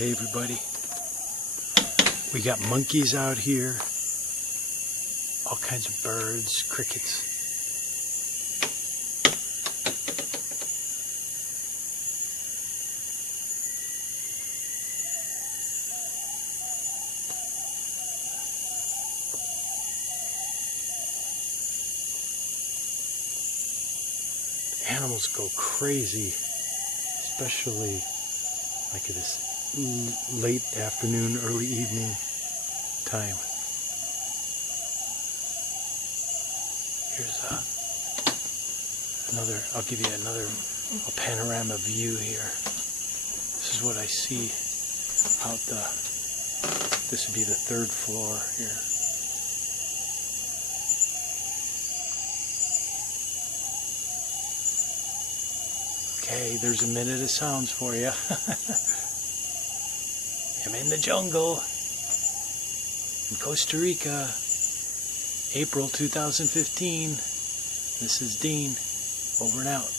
Hey everybody, we got monkeys out here, all kinds of birds, crickets. Animals go crazy, especially like at this late afternoon, early evening time. Here's I'll give you a panorama view here. This is what I see out this would be the third floor here. Okay, there's a minute of sounds for you. I'm in the jungle in Costa Rica, April 2015. This is Dean, over and out.